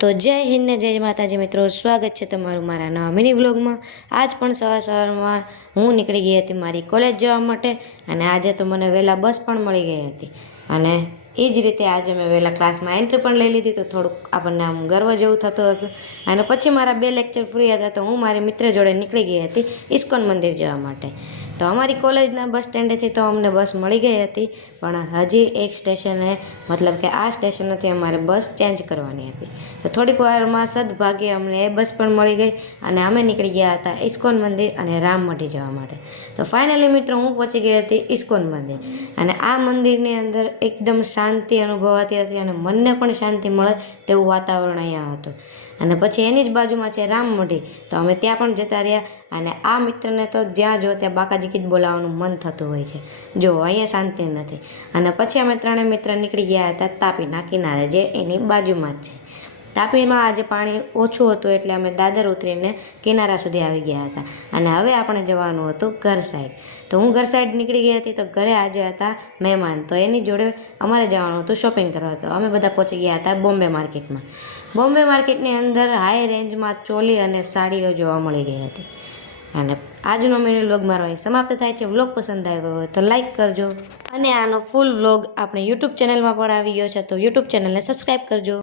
તો જય હિન્દ ને જય માતાજી મિત્રો, સ્વાગત છે તમારું મારા નવા મિની વ્લોગમાં। આજ પણ સવારમાં હું નીકળી ગઈ હતી મારી કોલેજ જવા માટે અને આજે તો મને વહેલા બસ પણ મળી ગઈ હતી અને એ જ રીતે આજે મેં વહેલા ક્લાસમાં એન્ટ્રી પણ લઈ લીધી, તો થોડુંક આપણને આમ ગર્વ જેવું થતું હતું। અને પછી મારા 2 લેક્ચર ફ્રી હતા તો હું મારી મિત્ર જોડે નીકળી ગઈ હતી ઇસ્કોન મંદિર જવા માટે। તો અમારી કોલેજના બસ સ્ટેન્ડેથી તો અમને બસ મળી ગઈ હતી, પણ હજી એક સ્ટેશને મતલબ કે આ સ્ટેશનેથી અમારે બસ ચેન્જ કરવાની હતી। તો થોડીક વારમાં સદભાગ્યે અમને એ બસ પણ મળી ગઈ અને અમે નીકળી ગયા હતા ઇસ્કોન મંદિર અને રામમઢી જવા માટે। તો ફાઇનલી મિત્રો હું પહોંચી ગઈ હતી ઇસ્કોન મંદિર અને આ મંદિરની અંદર એકદમ શાંતિ અનુભવાતી હતી અને મનને પણ શાંતિ મળે તેવું વાતાવરણ અહીંયા હતું। અને પછી એની જ બાજુમાં છે રામમઢી, તો અમે ત્યાં પણ જતા રહ્યા અને આ મિત્રને તો જ્યાં જો ત્યાં બાકાજી જ બોલાવવાનું મન થતું હોય છે। જો અહીંયા શાંતિ નથી અને પછી અમે ત્રણેય મિત્ર નીકળી ગયા હતા તાપીના કિનારે, જે એની બાજુમાં જ છે। તાપીમાં આજે પાણી ઓછું હતું એટલે અમે દાદર ઉતરીને કિનારા સુધી આવી ગયા હતા અને હવે આપણે જવાનું હતું ઘર સાઈડ। તો હું ઘર સાઈડ નીકળી ગઈ હતી, તો ઘરે આજે હતા મહેમાન, તો એની જોડે અમારે જવાનું હતું શોપિંગ કરવા। તો અમે બધા પહોંચી ગયા હતા બોમ્બે માર્કેટમાં। બોમ્બે માર્કેટની અંદર હાઈ રેન્જમાં ચોલી અને સાડીઓ જોવા મળી ગઈ હતી। અને આજનો મિની વ્લોગ મારો અહીં સમાપ્ત થાય છે। વ્લોગ પસંદ આવ્યો હોય તો લાઈક કરજો અને આનો ફૂલ વ્લોગ આપણે યુટ્યુબ ચેનલમાં પણ આવી ગયો છે, તો યુટ્યુબ ચેનલને સબસ્ક્રાઈબ કરજો।